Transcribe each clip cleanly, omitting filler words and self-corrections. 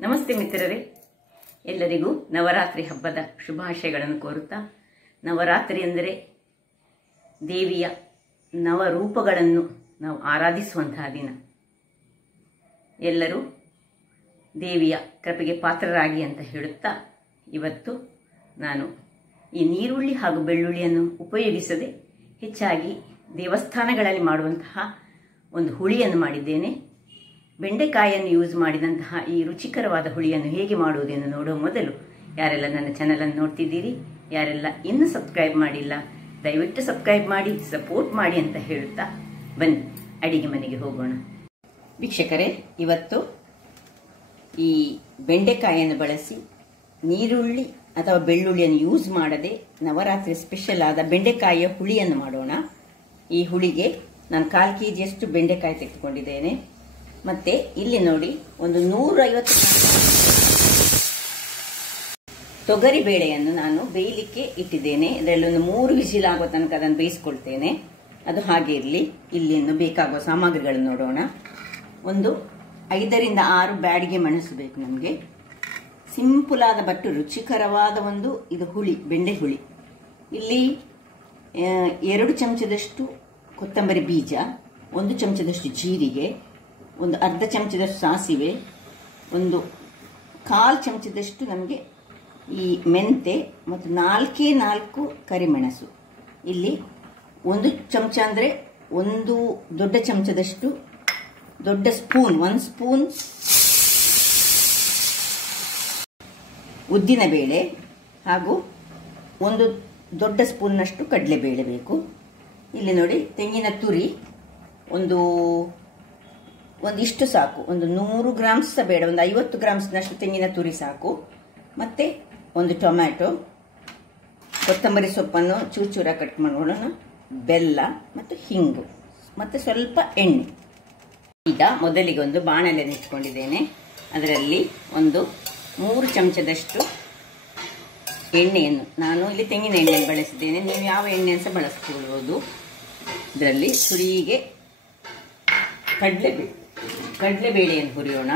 ನಮಸ್ತೆ ಮಿತ್ರರೇ, ಎಲ್ಲರಿಗೂ ನವರಾತ್ರಿ ಹಬ್ಬದ ಶುಭಾಶಯಗಳನ್ನು ಕೋರುತ್ತಾ, ನವರಾತ್ರಿ ಅಂದರೆ ದೇವಿಯ ನವರೂಪಗಳನ್ನು ನಾವು ಆರಾಧಿಸುವಂತಹ ದಿನ. ಎಲ್ಲರೂ ದೇವಿಯ ಕೃಪೆಗೆ ಪಾತ್ರರಾಗಿ ಅಂತ ಹೇಳುತ್ತಾ, ಇವತ್ತು ನಾನು ಈ ನೀರುಳ್ಳಿ ಹಾಗೂ ಬೆಳ್ಳುಳ್ಳಿಯನ್ನು ಉಪಯೋಗಿಸದೆ ಹೆಚ್ಚಾಗಿ ದೇವಸ್ಥಾನಗಳಲ್ಲಿ ಮಾಡುವಂತಹ ಒಂದು ಹುಳಿಯನ್ನು ಮಾಡಿದ್ದೇನೆ. ಬೆಂಡೆಕಾಯಿಯನ್ನು ಯೂಸ್ ಮಾಡಿದಂತಹ ಈ ರುಚಿಕರವಾದ ಹುಳಿಯನ್ನು ಹೇಗೆ ಮಾಡುವುದೆಂದು ನೋಡುವ ಮೊದಲು, ಯಾರೆಲ್ಲ ನನ್ನ ಚಾನಲನ್ನು ನೋಡ್ತಿದ್ದೀರಿ, ಯಾರೆಲ್ಲ ಇನ್ನೂ ಸಬ್ಸ್ಕ್ರೈಬ್ ಮಾಡಿಲ್ಲ, ದಯವಿಟ್ಟು ಸಬ್ಸ್ಕ್ರೈಬ್ ಮಾಡಿ, ಸಪೋರ್ಟ್ ಮಾಡಿ ಅಂತ ಹೇಳುತ್ತಾ ಬನ್ನಿ ಅಡಿಗೆ ಮನೆಗೆ ಹೋಗೋಣ. ವೀಕ್ಷಕರೇ, ಇವತ್ತು ಈ ಬೆಂಡೆಕಾಯಿಯನ್ನು ಬಳಸಿ ನೀರುಳ್ಳಿ ಅಥವಾ ಬೆಳ್ಳುಳ್ಳಿಯನ್ನು ಯೂಸ್ ಮಾಡದೆ ನವರಾತ್ರಿ ಸ್ಪೆಷಲ್ ಆದ ಬೆಂಡೆಕಾಯಿಯ ಹುಳಿಯನ್ನು ಮಾಡೋಣ. ಈ ಹುಳಿಗೆ ನಾನು 1/4 kg ಬೆಂಡೆಕಾಯಿ ತೆಗೆದುಕೊಂಡಿದ್ದೇನೆ. ಮತ್ತೆ ಇಲ್ಲಿ ನೋಡಿ, ಒಂದು 150 ತೊಗರಿ ಬೇಳೆಯನ್ನು ನಾನು ಬೇಯಲಿಕ್ಕೆ ಇಟ್ಟಿದ್ದೇನೆ. ಇದರಲ್ಲಿ ಒಂದು 3 ವಿಸಿಲ್ ಆಗುವ ತನಕ ಅದನ್ನು ಬೇಯಿಸ್ಕೊಳ್ತೇನೆ. ಅದು ಹಾಗೆ ಇರಲಿ. ಇಲ್ಲಿ ಇನ್ನು ಬೇಕಾಗುವ ಸಾಮಗ್ರಿಗಳನ್ನು ನೋಡೋಣ. ಒಂದು 5 ರಿಂದ 6 ಬ್ಯಾಡಿಗೆ ಮೆಣಸು ಬೇಕು ನಮಗೆ. ಸಿಂಪಲ್ ಆದ ಬಟ್ಟು ರುಚಿಕರವಾದ ಒಂದು ಇದು ಹುಳಿ, ಬೆಂಡೆ ಹುಳಿ. ಇಲ್ಲಿ 2 ಚಮಚದಷ್ಟು ಕೊತ್ತಂಬರಿ ಬೀಜ, 1 ಚಮಚದಷ್ಟು ಜೀರಿಗೆ, ಒಂದು ಅರ್ಧ ಚಮಚದಷ್ಟು ಸಾಸಿವೆ, ಒಂದು 1/4 ಚಮಚದಷ್ಟು ನಮಗೆ ಈ ಮೆಂತೆ, ಮತ್ತು 4 ಕರಿಮೆಣಸು. ಇಲ್ಲಿ 1 ಚಮಚ ಅಂದರೆ 1 ದೊಡ್ಡ ಚಮಚದಷ್ಟು ದೊಡ್ಡ ಸ್ಪೂನ್, 1 ಸ್ಪೂನ್ ಉದ್ದಿನ ಬೇಳೆ ಹಾಗೂ 1 ದೊಡ್ಡ ಸ್ಪೂನ್ನಷ್ಟು ಕಡಲೆಬೇಳೆ ಬೇಕು. ಇಲ್ಲಿ ನೋಡಿ, ತೆಂಗಿನ ತುರಿ ಒಂದಿಷ್ಟು ಸಾಕು, ಒಂದು 100 ಗ್ರಾಮ್ಸ್ ಬೇಡ, ಒಂದು 50 ಗ್ರಾಮ್ಸ್ನಷ್ಟು ತೆಂಗಿನ ತುರಿ ಸಾಕು. ಮತ್ತೆ 1 ಟೊಮ್ಯಾಟೊ, ಕೊತ್ತಂಬರಿ ಸೊಪ್ಪನ್ನು ಚೂರು ಚೂರ ಕಟ್ ಮಾಡೋಣ, ಬೆಲ್ಲ ಮತ್ತು ಹಿಂಗು, ಮತ್ತೆ ಸ್ವಲ್ಪ ಎಣ್ಣೆ. ಈಗ ಮೊದಲಿಗೆ ಒಂದು ಬಾಣಲೆಯನ್ನು ಇಟ್ಕೊಂಡಿದ್ದೇನೆ. ಅದರಲ್ಲಿ ಒಂದು 3 ಚಮಚದಷ್ಟು ಎಣ್ಣೆಯನ್ನು, ನಾನು ಇಲ್ಲಿ ತೆಂಗಿನ ಎಣ್ಣೆಯನ್ನು ಬಳಸಿದ್ದೇನೆ, ನೀವು ಯಾವ ಎಣ್ಣೆಯನ್ನು ಸಹ ಬಳಸ್ಕೊಳ್ಬೋದು. ಇದರಲ್ಲಿ ತುರಿಗೆ ಕಡಲೆಬೇಳೆಯನ್ನು ಹುರಿಯೋಣ.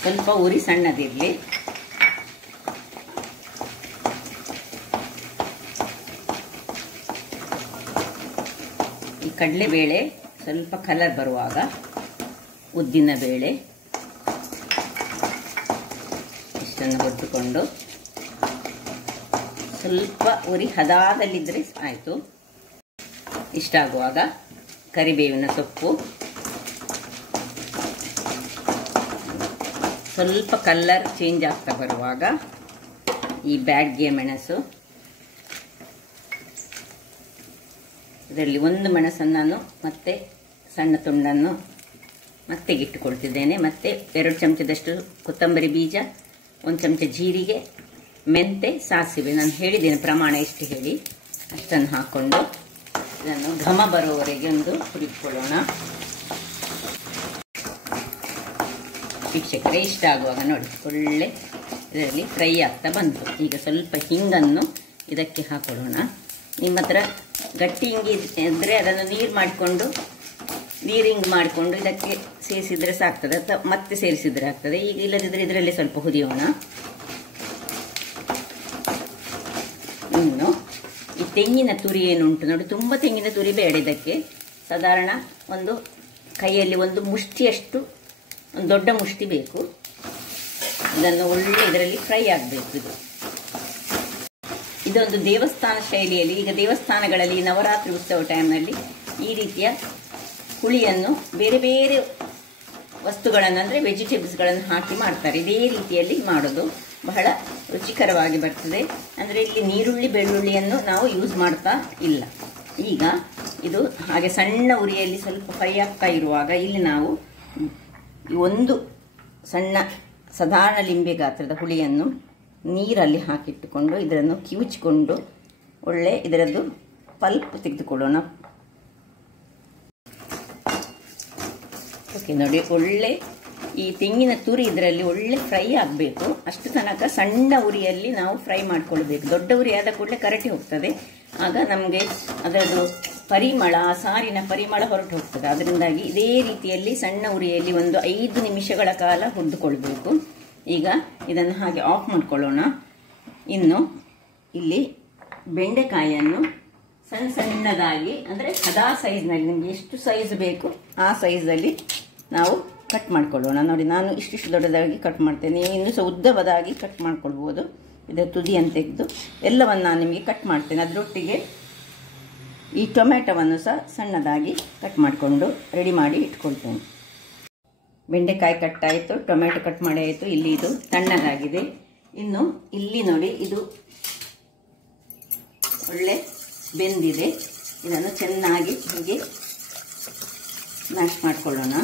ಸ್ವಲ್ಪ ಉರಿ ಸಣ್ಣದಿರಲಿ. ಈ ಕಡಲೆಬೇಳೆ ಸ್ವಲ್ಪ ಕಲರ್ ಬರುವಾಗ ಉದ್ದಿನ ಬೇಳೆ ಇಷ್ಟನ್ನು ಹುರಿದುಕೊಂಡು, ಸ್ವಲ್ಪ ಉರಿ ಹದಾದಲ್ಲಿದ್ದರೆ ಆಯಿತು. ಇಷ್ಟಾಗುವಾಗ ಕರಿಬೇವಿನ ಸೊಪ್ಪು, ಸ್ವಲ್ಪ ಕಲರ್ ಚೇಂಜ್ ಆಗ್ತಾ ಬರುವಾಗ ಈ ಬ್ಯಾಡ್ಗೆ ಮೆಣಸು. ಇದರಲ್ಲಿ 1 ಮೆಣಸನ್ನು ನಾನು ಮತ್ತೆ ಸಣ್ಣ ತುಂಡನ್ನು ಮತ್ತೆ ಇಟ್ಟುಕೊಳ್ತಿದ್ದೇನೆ. ಮತ್ತೆ 2 ಚಮಚದಷ್ಟು ಕೊತ್ತಂಬರಿ ಬೀಜ, 1 ಚಮಚ ಜೀರಿಗೆ, ಮೆಂತೆ, ಸಾಸಿವೆ. ನಾನು ಹೇಳಿದ್ದೇನೆ ಪ್ರಮಾಣ ಎಷ್ಟು ಹೇಳಿ, ಅಷ್ಟನ್ನು ಹಾಕ್ಕೊಂಡು ಇದನ್ನು ಘಮ ಬರುವವರೆಗೆ ಒಂದು ಹುರಿದುಕೊಳ್ಳೋಣ. ವೀಕ್ಷಕರೇ, ಇಷ್ಟ ಆಗುವಾಗ ನೋಡಿ, ಒಳ್ಳೆ ಇದರಲ್ಲಿ ಫ್ರೈ ಆಗ್ತಾ ಬಂತು. ಈಗ ಸ್ವಲ್ಪ ಹಿಂಗನ್ನು ಇದಕ್ಕೆ ಹಾಕೊಳ್ಳೋಣ. ನಿಮ್ಮ ಹತ್ರ ಗಟ್ಟಿ ಹಿಂಗಿ ಇದ್ದರೆ ಅದನ್ನು ನೀರಿಂಗ್ ಮಾಡಿಕೊಂಡು ಇದಕ್ಕೆ ಸೇರಿಸಿದ್ರೆ ಸಾಕ್ತದೆ, ಅಥವಾ ಮತ್ತೆ ಸೇರಿಸಿದ್ರೆ ಆಗ್ತದೆ. ಈಗ ಇಲ್ಲದಿದ್ದರೆ ಇದರಲ್ಲಿ ಸ್ವಲ್ಪ ಹುರಿಯೋಣ. ಇನ್ನು ಈ ತೆಂಗಿನ ತುರಿ ಏನುಂಟು ನೋಡಿ, ತುಂಬ ತೆಂಗಿನ ತುರಿ ಬೇಡ ಇದಕ್ಕೆ. ಸಾಧಾರಣ ಒಂದು ಕೈಯಲ್ಲಿ 1 ಮುಷ್ಟಿಯಷ್ಟು, ಒಂದು ದೊಡ್ಡ ಮುಷ್ಟಿ ಬೇಕು. ಇದನ್ನು ಒಳ್ಳೆ ಇದರಲ್ಲಿ ಫ್ರೈ ಆಗಬೇಕು. ಇದೊಂದು ದೇವಸ್ಥಾನ ಶೈಲಿಯಲ್ಲಿ, ಈಗ ದೇವಸ್ಥಾನಗಳಲ್ಲಿ ನವರಾತ್ರಿ ಉತ್ಸವ ಟೈಮ್ನಲ್ಲಿ ಈ ರೀತಿಯ ಹುಳಿಯನ್ನು ಬೇರೆ ಬೇರೆ ವಸ್ತುಗಳನ್ನು, ಅಂದರೆ ವೆಜಿಟೇಬಲ್ಸ್ಗಳನ್ನು ಹಾಕಿ ಮಾಡ್ತಾರೆ. ಇದೇ ರೀತಿಯಲ್ಲಿ ಮಾಡೋದು ಬಹಳ ರುಚಿಕರವಾಗಿ ಬರ್ತದೆ. ಅಂದರೆ ಇಲ್ಲಿ ನೀರುಳ್ಳಿ ಬೆಳ್ಳುಳ್ಳಿಯನ್ನು ನಾವು ಯೂಸ್ ಮಾಡ್ತಾ ಇಲ್ಲ. ಈಗ ಇದು ಹಾಗೆ ಸಣ್ಣ ಉರಿಯಲ್ಲಿ ಸ್ವಲ್ಪ ಫ್ರೈ ಆಗ್ತಾ ಇರುವಾಗ ಇಲ್ಲಿ ನಾವು 1 ಸಣ್ಣ ಸಾಧಾರಣ ಲಿಂಬೆ ಗಾತ್ರದ ಹುಳಿಯನ್ನು ನೀರಲ್ಲಿ ಹಾಕಿಟ್ಟುಕೊಂಡು ಇದನ್ನು ಕಿವುಚಿಕೊಂಡು ಒಳ್ಳೆ ಇದರದ್ದು ಪಲ್ಪ್ ತೆಗೆದುಕೊಳ್ಳೋಣ. ಓಕೆ ನೋಡಿ, ಒಳ್ಳೆ ಈ ತೆಂಗಿನ ತುರಿ ಇದರಲ್ಲಿ ಒಳ್ಳೆ ಫ್ರೈ ಆಗಬೇಕು. ಅಷ್ಟು ತನಕ ಸಣ್ಣ ಉರಿಯಲ್ಲಿ ನಾವು ಫ್ರೈ ಮಾಡ್ಕೊಳ್ಬೇಕು. ದೊಡ್ಡ ಉರಿ ಆದ ಕೂಡಲೇ ಕರಟಿ ಹೋಗ್ತದೆ. ಆಗ ನಮಗೆ ಅದರದ್ದು ಪರಿಮಳ, ಸಾರಿನ ಪರಿಮಳ ಹೊರಟು ಹೋಗ್ತದೆ. ಅದರಿಂದಾಗಿ ಇದೇ ರೀತಿಯಲ್ಲಿ ಸಣ್ಣ ಉರಿಯಲ್ಲಿ ಒಂದು 5 ನಿಮಿಷಗಳ ಕಾಲ ಹುರಿದುಕೊಳ್ಬೇಕು. ಈಗ ಇದನ್ನು ಹಾಗೆ ಆಫ್ ಮಾಡ್ಕೊಳ್ಳೋಣ. ಇನ್ನು ಇಲ್ಲಿ ಬೆಂಡೆಕಾಯನ್ನು ಸಣ್ಣ ಸಣ್ಣದಾಗಿ, ಅಂದರೆ ಸದಾ ಸೈಜ್ನಲ್ಲಿ, ನಿಮಗೆ ಎಷ್ಟು ಸೈಜ್ ಬೇಕು ಆ ಸೈಜಲ್ಲಿ ನಾವು ಕಟ್ ಮಾಡ್ಕೊಳ್ಳೋಣ. ನೋಡಿ, ನಾನು ಇಷ್ಟಿಷ್ಟು ದೊಡ್ಡದಾಗಿ ಕಟ್ ಮಾಡ್ತೇನೆ. ನೀವು ಇನ್ನೂ ಸಹ ಉದ್ದವಾದಾಗಿ ಕಟ್ ಮಾಡ್ಕೊಳ್ಬೋದು. ಇದರ ತುದಿಯನ್ನು ತೆಗೆದು ಎಲ್ಲವನ್ನು ನಾನು ನಿಮಗೆ ಕಟ್ ಮಾಡ್ತೇನೆ. ಅದರೊಟ್ಟಿಗೆ ಈ ಟೊಮೆಟೊವನ್ನು ಸಹ ಸಣ್ಣದಾಗಿ ಕಟ್ ಮಾಡಿಕೊಂಡು ರೆಡಿ ಮಾಡಿ ಇಟ್ಕೊಳ್ತೇನೆ. ಬೆಂಡೆಕಾಯಿ ಕಟ್ ಆಯಿತು, ಟೊಮೆಟೊ ಕಟ್ ಮಾಡಿ ಆಯಿತು. ಇಲ್ಲಿ ಇದು ತಣ್ಣಗಾಗಿದೆ. ಇನ್ನು ಇಲ್ಲಿ ನೋಡಿ, ಇದು ಒಳ್ಳೆ ಬೆಂದಿದೆ. ಇದನ್ನು ಚೆನ್ನಾಗಿ ಹೀಗೆ ಮ್ಯಾಶ್ ಮಾಡಿಕೊಳ್ಳೋಣ.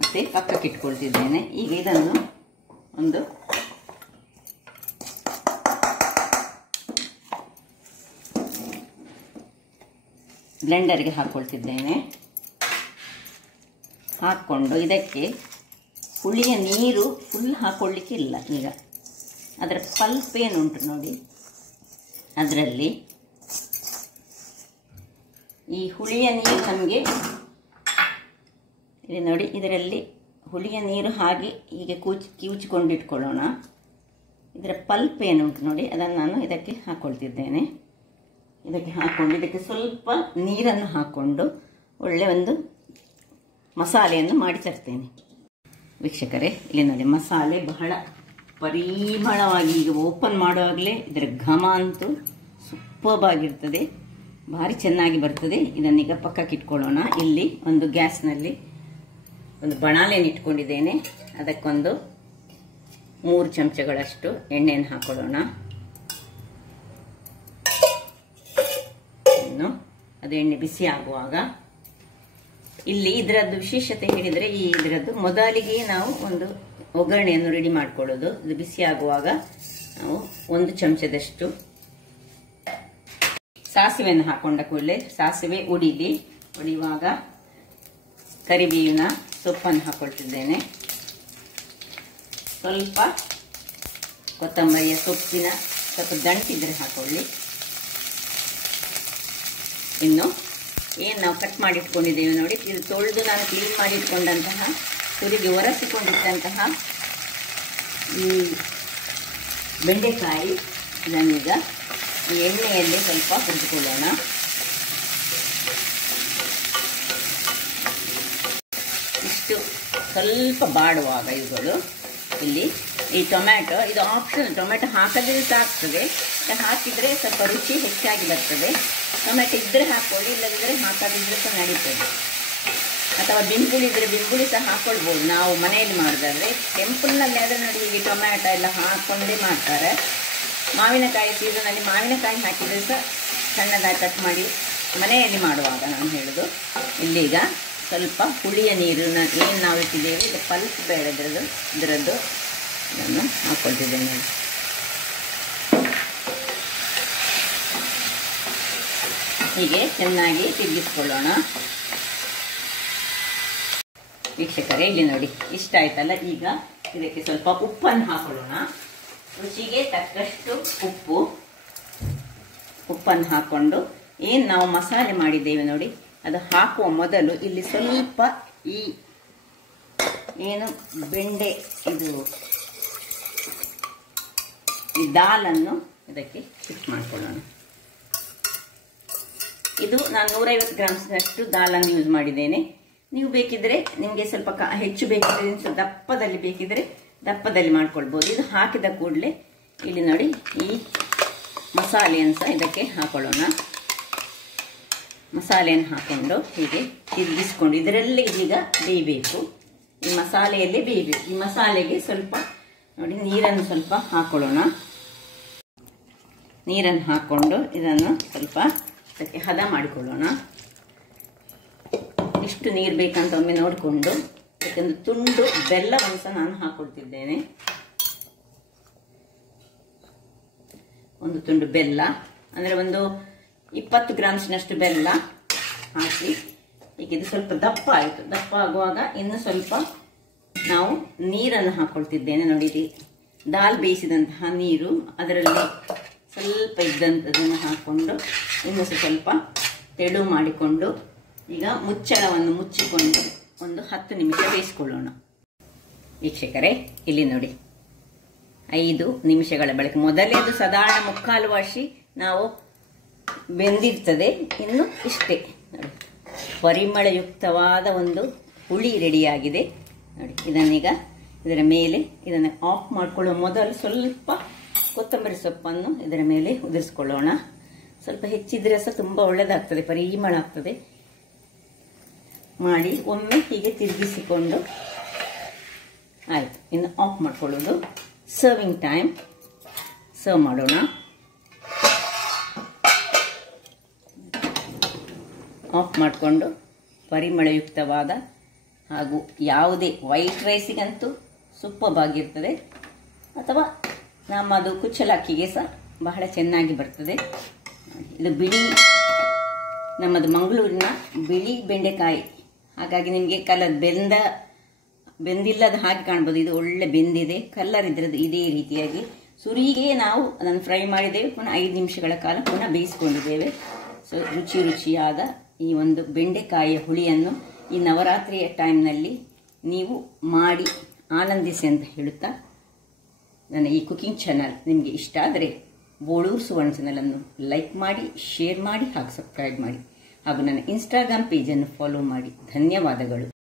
ಮತ್ತೆ ಪಕ್ಕಕ್ಕೆ ಇಟ್ಕೊಳ್ತಿದ್ದೇನೆ. ಈಗ ಇದನ್ನು ಒಂದು ಬ್ಲೆಂಡರ್ಗೆ ಹಾಕ್ಕೊಳ್ತಿದ್ದೇನೆ. ಹಾಕ್ಕೊಂಡು ಇದಕ್ಕೆ ಹುಳಿಯ ನೀರು ಫುಲ್ ಹಾಕ್ಕೊಳ್ಳಿಕ್ಕೆ ಇಲ್ಲ. ಈಗ ಅದರ ಪಲ್ಪ್ ಏನುಂಟು ನೋಡಿ, ಅದರಲ್ಲಿ ಈ ಹುಳಿಯ ನೀರು ನಮಗೆ ಇಲ್ಲಿ ನೋಡಿ, ಇದರಲ್ಲಿ ಹುಳಿಯ ನೀರು ಹಾಗೆ ಹೀಗೆ ಕಿವುಚಿಕೊಂಡು ಇಟ್ಕೊಳ್ಳೋಣ. ಇದರ ಪಲ್ಪ್ ಏನುಂಟು ನೋಡಿ, ಅದನ್ನು ನಾನು ಇದಕ್ಕೆ ಹಾಕ್ಕೊಳ್ತಿದ್ದೇನೆ. ಇದಕ್ಕೆ ಹಾಕ್ಕೊಂಡು ಇದಕ್ಕೆ ಸ್ವಲ್ಪ ನೀರನ್ನು ಹಾಕ್ಕೊಂಡು ಒಳ್ಳೆ ಒಂದು ಮಸಾಲೆಯನ್ನು ಮಾಡಿ ತರ್ತೇನೆ. ವೀಕ್ಷಕರೇ, ಇಲ್ಲಿ ನೋಡಿ, ಮಸಾಲೆ ಬಹಳ ಪರಿಮಳವಾಗಿ ಈಗ ಓಪನ್ ಮಾಡುವಾಗಲೇ ಇದರ ಘಮ ಅಂತೂ ಸೂಪರ್ಬ್ ಆಗಿರ್ತದೆ, ಭಾರಿ ಚೆನ್ನಾಗಿ ಬರ್ತದೆ. ಇದನ್ನೀಗ ಪಕ್ಕಕ್ಕೆ ಇಟ್ಕೊಳ್ಳೋಣ. ಇಲ್ಲಿ ಒಂದು ಗ್ಯಾಸ್ನಲ್ಲಿ ಒಂದು ಬಾಣಲೆಯನ್ನು ಇಟ್ಕೊಂಡಿದ್ದೇನೆ. ಅದಕ್ಕೊಂದು 3 ಚಮಚಗಳಷ್ಟು ಎಣ್ಣೆಯನ್ನು ಹಾಕೊಳ್ಳೋಣ. ಇನ್ನು ಅದು ಎಣ್ಣೆ ಬಿಸಿ ಆಗುವಾಗ ಇಲ್ಲಿ ಇದರದ್ದು ವಿಶೇಷತೆ ಹೇಳಿದರೆ, ಇದರದ್ದು ಮೊದಲಿಗೆ ನಾವು ಒಂದು ಒಗ್ಗರಣೆಯನ್ನು ರೆಡಿ ಮಾಡ್ಕೊಳ್ಳೋದು. ಇದು ಬಿಸಿ ಆಗುವಾಗ ನಾವು 1 ಚಮಚದಷ್ಟು ಸಾಸಿವೆಯನ್ನು ಹಾಕೊಂಡ ಕೂಡಲೇ ಸಾಸಿವೆ ಉಡಿಯುವಾಗ ಕರಿಬೇವಿನ ಸೊಪ್ಪನ್ನು ಹಾಕೊಳ್ತಿದ್ದೇನೆ. ಸ್ವಲ್ಪ ಕೊತ್ತಂಬರಿಯ ಸೊಪ್ಪಿನ ಸ್ವಲ್ಪ ದಂಟಿದ್ರೆ ಹಾಕೊಳ್ಳಿ. ಇನ್ನು ಏನು ನಾವು ಕಟ್ ಮಾಡಿ ಇಟ್ಕೊಂಡಿದ್ದೇವೆ ನೋಡಿ, ಇದು ತೊಳೆದು ನಾನು ಕ್ಲೀನ್ ಮಾಡಿ ಇಟ್ಕೊಂಡಂತಹ, ತುರಿದು ಒರೆಸಿಕೊಂಡಿದ್ದಂತಹ ಈ ಬೆಂಡೆಕಾಯಿ, ಇದನ್ನೀಗ ಈ ಎಣ್ಣೆಯಲ್ಲಿ ಸ್ವಲ್ಪ ಹುರಿದುಕೊಳ್ಳೋಣ. ಇಷ್ಟು ಸ್ವಲ್ಪ ಬಾಡುವಾಗ ಇವುಗಳು, ಇಲ್ಲಿ ಈ ಟೊಮ್ಯಾಟೊ, ಇದು ಆಪ್ಷನಲ್, ಟೊಮೆಟೊ ಹಾಕದೇ ಸಾಕ್ತದೆ, ಹಾಕಿದರೆ ಸ್ವಲ್ಪ ರುಚಿ ಹೆಚ್ಚಾಗಿ ಬರ್ತದೆ. ಟೊಮೆಟೊ ಇದ್ದರೆ ಹಾಕ್ಕೊಳ್ಳಿ, ಇಲ್ಲದಿದ್ದರೆ ಹಾಕದಿದ್ದರೆ ಸಹ ನಡೀತದೆ. ಅಥವಾ ಬಿಂಬುಳಿ ಇದ್ದರೆ ಬಿಂಬುಳಿ ಸಹ ಹಾಕ್ಕೊಳ್ಬೋದು. ನಾವು ಮನೆಯಲ್ಲಿ ಮಾಡೋದಾದರೆ ಟೆಂಪಲ್ನಲ್ಲಿ ಆದರೆ ನೋಡಿ, ಹೀಗೆ ಟೊಮ್ಯಾಟೊ ಎಲ್ಲ ಹಾಕ್ಕೊಂಡೇ ಮಾಡ್ತಾರೆ. ಮಾವಿನಕಾಯಿ ಸೀಸನಲ್ಲಿ ಮಾವಿನಕಾಯಿ ಹಾಕಿದರೆ ಸಹ ಸಣ್ಣದಾಗಿ ಕಟ್ ಮಾಡಿ ಮನೆಯಲ್ಲಿ ಮಾಡುವಾಗ ನಾನು ಹೇಳೋದು. ಇಲ್ಲೀಗ ಸ್ವಲ್ಪ ಹುಳಿಯ ನೀರು ಏನು ನಾವು ಇಟ್ಟಿದ್ದೇವೆ, ಇದು ಪಲ್ಪ್ ಬೇಡ ಇದರದ್ದು ನಾನು ಹಾಕ್ಕೊಳ್ತಿದ್ದೇನೆ. ಹೀಗೆ ಚೆನ್ನಾಗಿ ತಿರುಗಿಸ್ಕೊಳ್ಳೋಣ. ವೀಕ್ಷಕರೇ, ಇಲ್ಲಿ ನೋಡಿ, ಇಷ್ಟ ಆಯ್ತಲ್ಲ. ಈಗ ಇದಕ್ಕೆ ಸ್ವಲ್ಪ ಉಪ್ಪನ್ನು ಹಾಕೊಳ್ಳೋಣ. ರುಚಿಗೆ ತಕ್ಕಷ್ಟು ಉಪ್ಪನ್ನು ಹಾಕ್ಕೊಂಡು ಏನು ನಾವು ಮಸಾಲೆ ಮಾಡಿದ್ದೇವೆ ನೋಡಿ, ಅದು ಹಾಕುವ ಮೊದಲು ಇಲ್ಲಿ ಸ್ವಲ್ಪ ಈ ಏನು ಬೆಂಡೆ ಇದು ಈ ದಾಲನ್ನು ಇದಕ್ಕೆ ಶಿಫ್ಟ್ ಮಾಡ್ಕೊಳ್ಳೋಣ. ಇದು ನಾನು 150 ಗ್ರಾಮ್ಸ್ನಷ್ಟು ದಾಲನ್ನು ಯೂಸ್ ಮಾಡಿದ್ದೇನೆ. ನೀವು ಬೇಕಿದ್ರೆ ನಿಮಗೆ ಸ್ವಲ್ಪ ಹೆಚ್ಚು ಬೇಕಿದ್ರೆ, ದಪ್ಪದಲ್ಲಿ ಬೇಕಿದ್ರೆ ದಪ್ಪದಲ್ಲಿ ಮಾಡ್ಕೊಳ್ಬೋದು. ಇದು ಹಾಕಿದ ಕೂಡಲೇ ಇಲ್ಲಿ ನೋಡಿ, ಈ ಮಸಾಲೆಯನ್ನು ಸಹ ಇದಕ್ಕೆ ಹಾಕೊಳ್ಳೋಣ. ಮಸಾಲೆಯನ್ನು ಹಾಕೊಂಡು ಹೀಗೆ ತಿರುಗಿಸ್ಕೊಂಡು ಇದರಲ್ಲೇ ಇದೀಗ ಬೇಯಬೇಕು, ಈ ಮಸಾಲೆಯಲ್ಲೇ ಬೇಯಬೇಕು. ಈ ಮಸಾಲೆಗೆ ಸ್ವಲ್ಪ ನೋಡಿ ನೀರನ್ನು ಸ್ವಲ್ಪ ಹಾಕೊಳ್ಳೋಣ. ನೀರನ್ನು ಹಾಕ್ಕೊಂಡು ಇದನ್ನು ಸ್ವಲ್ಪ ಅದಕ್ಕೆ ಹದ ಮಾಡಿಕೊಳ್ಳೋಣ. ಎಷ್ಟು ನೀರು ಬೇಕಂತ ಒಮ್ಮೆ ನೋಡಿಕೊಂಡು, ಯಾಕಂದ್ರೆ ತುಂಡು ಬೆಲ್ಲವನ್ನು ಸಹ ನಾನು ಹಾಕೊಳ್ತಿದ್ದೇನೆ. ಒಂದು ತುಂಡು ಬೆಲ್ಲ, ಅಂದರೆ ಒಂದು 20 ಗ್ರಾಮ್ಸ್ನಷ್ಟು ಬೆಲ್ಲ ಹಾಕಿ, ಈಗ ಇದು ಸ್ವಲ್ಪ ದಪ್ಪ ಆಯಿತು. ದಪ್ಪ ಆಗುವಾಗ ಇನ್ನು ಸ್ವಲ್ಪ ನಾವು ನೀರನ್ನು ಹಾಕೊಳ್ತಿದ್ದೇನೆ. ನೋಡಿ, ದಾಲ್ ಬೇಯಿಸಿದಂತಹ ನೀರು ಅದರಲ್ಲಿ ಸ್ವಲ್ಪ ಇದ್ದಂಥದ್ದನ್ನು ಹಾಕ್ಕೊಂಡು ಇನ್ನೂ ಸ್ವಲ್ಪ ತೆಳು ಮಾಡಿಕೊಂಡು ಈಗ ಮುಚ್ಚಳವನ್ನು ಮುಚ್ಚಿಕೊಂಡು ಒಂದು 10 ನಿಮಿಷ ಬೇಯಿಸಿಕೊಳ್ಳೋಣ. ವೀಕ್ಷಕರೇ, ಇಲ್ಲಿ ನೋಡಿ 5 ನಿಮಿಷಗಳ ಬಳಿಕ ಮೊದಲೇ ಅದು ಸಾಧಾರಣ 3/4 ವಾಸಿ ನಾವು ಬೆಂದಿರ್ತದೆ. ಇನ್ನು ಇಷ್ಟೇ ನೋಡಿ, ಪರಿಮಳಯುಕ್ತವಾದ ಒಂದು ಹುಳಿ ರೆಡಿಯಾಗಿದೆ ನೋಡಿ. ಇದನ್ನೀಗ ಇದರ ಮೇಲೆ ಇದನ್ನು ಆಫ್ ಮಾಡಿಕೊಳ್ಳುವ ಮೊದಲು ಸ್ವಲ್ಪ ಕೊತ್ತಂಬರಿ ಸೊಪ್ಪನ್ನು ಇದರ ಮೇಲೆ ಉದುರಿಸಿಕೊಳ್ಳೋಣ. ಸ್ವಲ್ಪ ಹೆಚ್ಚಿದ್ರೆ ಸಹ ತುಂಬ ಒಳ್ಳೆಯದಾಗ್ತದೆ, ಪರಿಮಳ ಆಗ್ತದೆ. ಮಾಡಿ ಒಮ್ಮೆ ಹೀಗೆ ತಿರುಗಿಸಿಕೊಂಡು ಆಯಿತು. ಇನ್ನು ಆಫ್ ಮಾಡ್ಕೊಳ್ಳೋದು. ಸರ್ವಿಂಗ್ ಟೈಮ್, ಸರ್ವ್ ಮಾಡೋಣ. ಆಫ್ ಮಾಡಿಕೊಂಡು ಪರಿಮಳಯುಕ್ತವಾದ ಹಾಗೂ ಯಾವುದೇ ವೈಟ್ ರೈಸಿಗಂತೂ ಸೂಪರ್ಬ್ ಆಗಿರ್ತದೆ, ಅಥವಾ ನಮ್ಮದು ಕುಚ್ಚಲಕ್ಕಿಗೆ ಸಹ ಬಹಳ ಚೆನ್ನಾಗಿ ಬರ್ತದೆ. ಇದು ಬಿಳಿ, ನಮ್ಮದು ಮಂಗಳೂರಿನ ಬಿಳಿ ಬೆಂಡೆಕಾಯಿ, ಹಾಗಾಗಿ ನಿಮಗೆ ಕಲರ್ ಬೆಂದಿಲ್ಲದ ಹಾಗೆ ಕಾಣ್ಬೋದು. ಇದು ಒಳ್ಳೆ ಬೆಂದಿದೆ, ಕಲರ್ ಇದ್ರದ್ದು ಇದೇ ರೀತಿಯಾಗಿ. ಸುರಿಗೆ ನಾವು ಅದನ್ನು ಫ್ರೈ ಮಾಡಿದ್ದೇವೆ, ಪುನಃ 5 ನಿಮಿಷಗಳ ಕಾಲ ಪುನಃ ಬೇಯಿಸಿಕೊಂಡಿದ್ದೇವೆ. ಸೊ ರುಚಿಯಾದ ಈ ಒಂದು ಬೆಂಡೆಕಾಯಿಯ ಹುಳಿಯನ್ನು ಈ ನವರಾತ್ರಿಯ ಟೈಮ್ನಲ್ಲಿ ನೀವು ಮಾಡಿ ಆನಂದಿಸಿ ಅಂತ ಹೇಳುತ್ತಾ, ನನ್ನ ಈ ಕುಕಿಂಗ್ ಚಾನಲ್ ನಿಮಗೆ ಇಷ್ಟ ಆದರೆ ಬೋಳೂರು ಸುವರ್ಣ ಚಾನಲನ್ನು ಲೈಕ್ ಮಾಡಿ, ಶೇರ್ ಮಾಡಿ ಹಾಗೂ ಸಬ್ಸ್ಕ್ರೈಬ್ ಮಾಡಿ ಹಾಗೂ ನನ್ನ ಇನ್ಸ್ಟಾಗ್ರಾಮ್ ಪೇಜನ್ನು ಫಾಲೋ ಮಾಡಿ. ಧನ್ಯವಾದಗಳು.